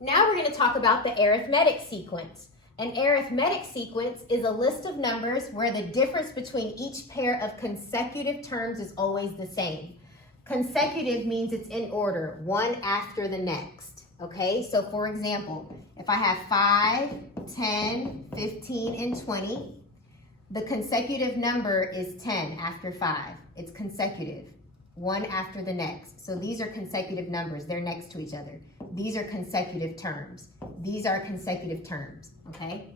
Now we're going to talk about the arithmetic sequence. An arithmetic sequence is a list of numbers where the difference between each pair of consecutive terms is always the same. Consecutive means it's in order, one after the next. Okay, so for example, if I have 5, 10, 15, and 20, the consecutive number is 10 after 5. It's consecutive, one after the next. So these are consecutive numbers. They're next to each other. These are consecutive terms. These are consecutive terms, okay?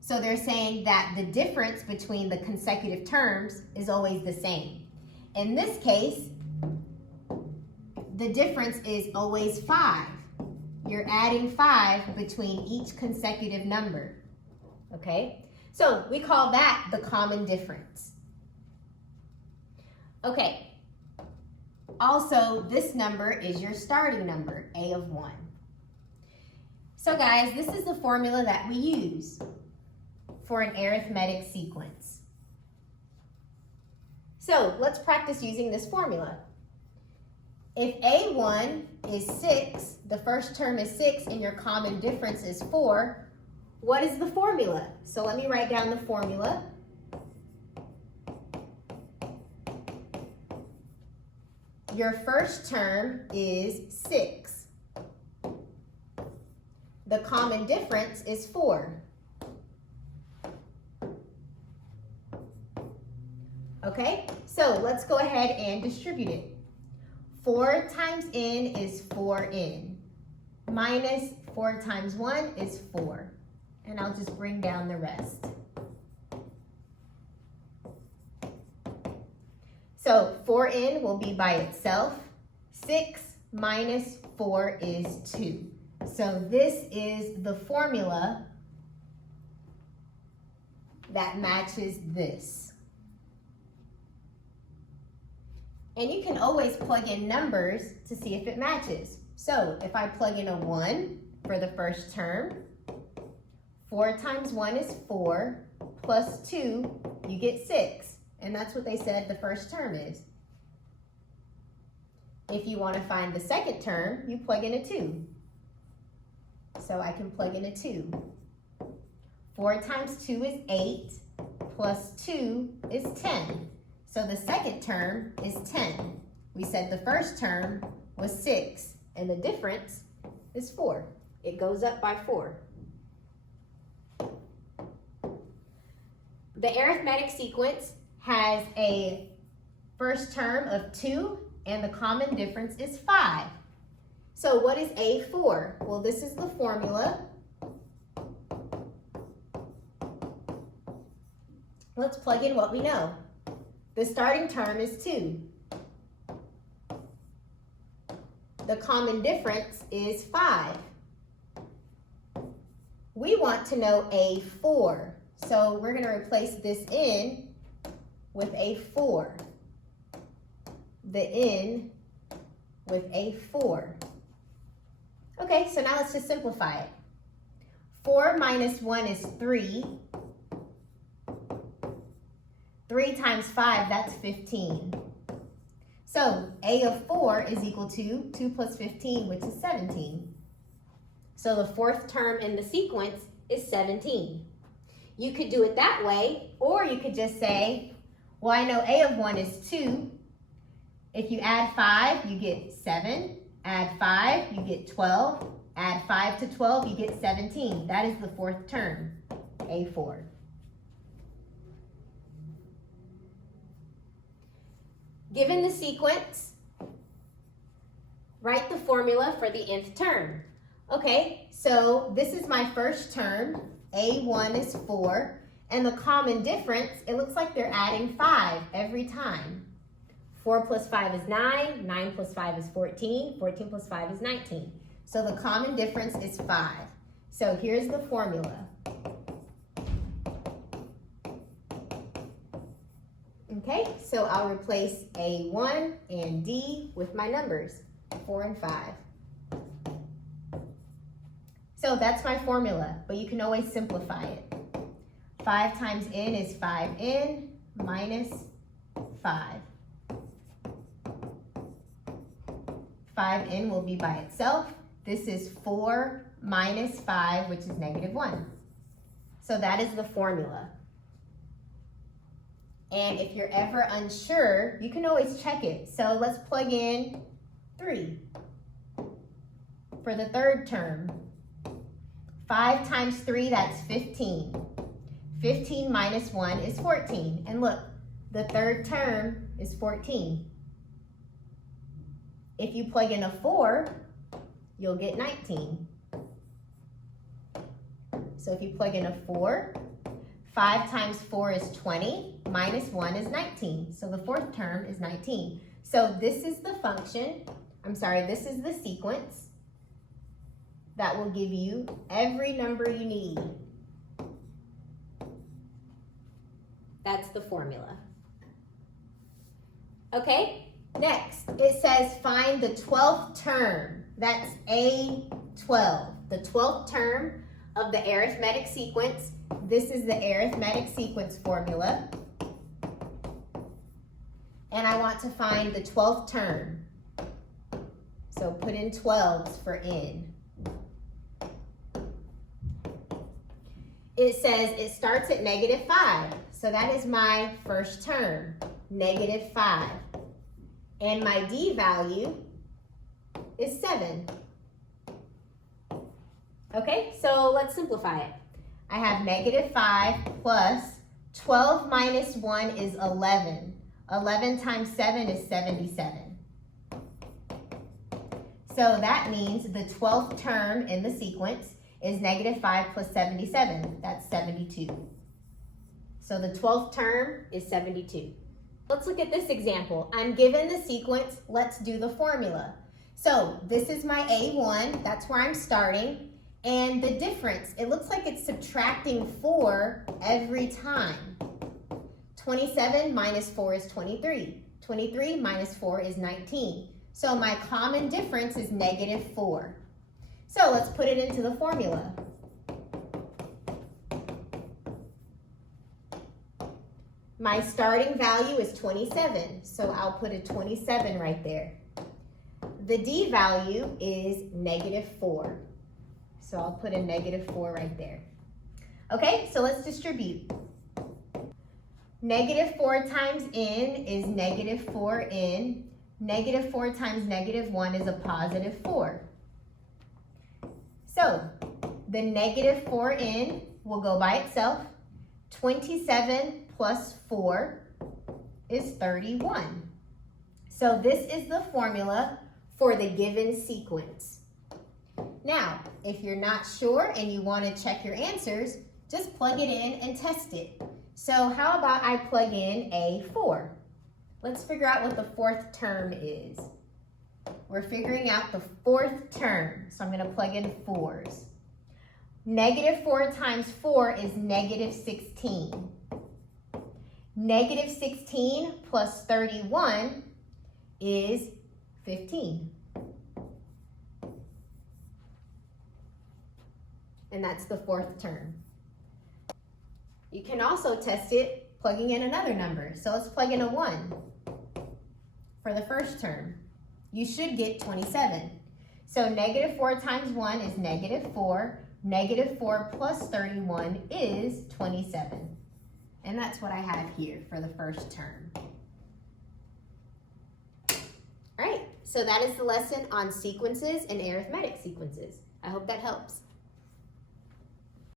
So they're saying that the difference between the consecutive terms is always the same. In this case, the difference is always 5. You're adding 5 between each consecutive number, okay? So we call that the common difference. Okay. Also, this number is your starting number, A of 1. So guys, this is the formula that we use for an arithmetic sequence. So let's practice using this formula. If A1 is 6, the first term is 6, and your common difference is 4, what is the formula? So let me write down the formula. Your first term is 6. The common difference is 4. Okay, so let's go ahead and distribute it. 4 times n is 4n. Minus 4 times 1 is 4. And I'll just bring down the rest. So 4n will be by itself. 6 minus 4 is 2. So this is the formula that matches this. And you can always plug in numbers to see if it matches. So if I plug in a 1 for the first term, 4 times 1 is 4, plus 2, you get 6. And that's what they said the first term is. If you want to find the second term, you plug in a 2. So I can plug in a 2. 4 times 2 is 8, plus 2 is 10. So the second term is 10. We said the first term was 6, and the difference is 4. It goes up by 4. The arithmetic sequence has a first term of 2, and the common difference is 5. So what is A4? Well, this is the formula. Let's plug in what we know. The starting term is 2. The common difference is 5. We want to know A4. So we're going to replace this n with A4. The n with A4. Okay, so now let's just simplify it. 4 minus 1 is 3. 3 times 5, that's 15. So A of 4 is equal to 2 plus 15, which is 17. So the fourth term in the sequence is 17. You could do it that way, or you could just say, well, I know A of 1 is 2. If you add 5, you get 7. Add 5, you get 12. Add 5 to 12, you get 17. That is the fourth term, A4. Given the sequence, write the formula for the nth term. Okay, so this is my first term. A1 is 4. And the common difference, it looks like they're adding 5 every time. 4 plus 5 is 9. 9 plus 5 is 14. 14 plus 5 is 19. So the common difference is 5. So here's the formula. Okay, so I'll replace A1 and D with my numbers, 4 and 5. So that's my formula, but you can always simplify it. 5 times n is 5n minus 5. 5n will be by itself, This is 4 minus 5, which is -1. So that is the formula. And if you're ever unsure, you can always check it. So let's plug in 3 for the third term. 5 times 3, that's 15. 15 minus 1 is 14. And look, the third term is 14. If you plug in a 4, you'll get 19. So if you plug in a 4, 5 times 4 is 20, minus 1 is 19. So the fourth term is 19. So this is the function, this is the sequence that will give you every number you need. That's the formula. Okay, next it says find the 12th term. That's A12, the 12th term of the arithmetic sequence. This is the arithmetic sequence formula. And I want to find the 12th term. So put in 12s for n. It says it starts at -5. So that is my first term, -5. And my d value is 7. Okay, so let's simplify it. I have -5 plus 12 minus 1 is 11. 11 times 7 is 77. So that means the 12th term in the sequence is -5 plus 77. That's 72. So the 12th term is 72. Let's look at this example. I'm given the sequence. Let's do the formula. So this is my A1. That's where I'm starting. And the difference, it looks like it's subtracting 4 every time. 27 minus 4 is 23. 23 minus 4 is 19. So my common difference is -4. So let's put it into the formula. My starting value is 27, so I'll put a 27 right there. The d value is -4. So I'll put a -4 right there. Okay, so let's distribute. -4 times n is -4n. -4 times -1 is a +4. So the -4n will go by itself. 27 plus 4 is 31. So this is the formula for the given sequence. Now, if you're not sure and you want to check your answers, just plug it in and test it. So how about I plug in A4? Let's figure out what the fourth term is. We're figuring out the fourth term, so I'm going to plug in 4s. -4 times 4 is -16. -16 plus 31 is 15. And that's the fourth term. You can also test it plugging in another number. So let's plug in a 1 for the first term. You should get 27. So -4 times 1 is -4. -4 plus 31 is 27. And that's what I have here for the first term. All right, so that is the lesson on sequences and arithmetic sequences. I hope that helps.